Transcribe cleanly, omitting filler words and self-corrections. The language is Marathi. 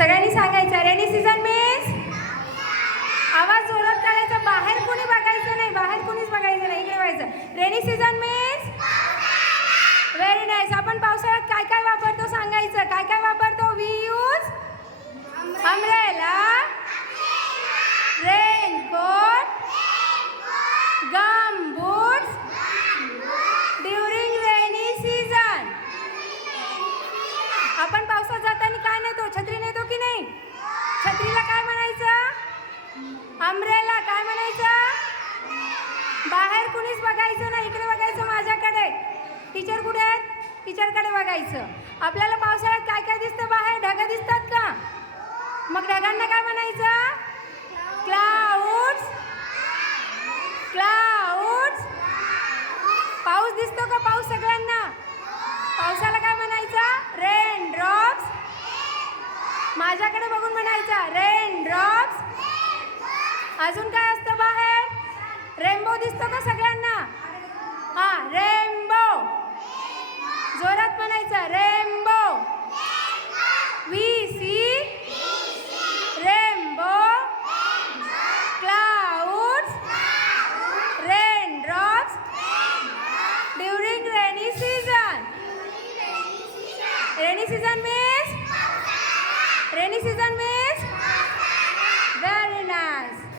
सगळ्यांनी सांगायचं रेनी सीझन मीन्स आवाज जोरात काढायचा. बाहेर कोणी बघायचं नाही, बाहेर कोणीच बघायचं नाही, इकडे व्हायचं. Rainy season means very nice. आपण पावसाळ्यात काय काय वापरतो सांगायचं. काय काय वापरतो? We use umbrella, raincoat, gum boots during rainy season. आपण पावसात जाताना काय नेतो? छत्री नेतो की नाही? छत्रीला काय म्हणायचं? अम्ब्रेला. काय म्हणायचं? बाहेर कुणीच बघायचं नाही, इकडे बघायचं माझ्याकडे. टीचर कुठे आहेत? टीचरकडे बघायचं. आपल्याला पावसाळ्यात काय काय दिसतं बाहेर? ढग दिसतात का? मग ढगांना काय म्हणायचं? क्लाउड्स. क्लाउड्स. पाऊस दिसतो का? पाऊस सगळ्यांना. पावसाला काय म्हणायचं? Rain drops. माझ्याकडे बघून म्हणायचं रेन ड्रॉप्स. अजून काय असतं बाहेर? रेनबो दिसतो का सगळ्यांना?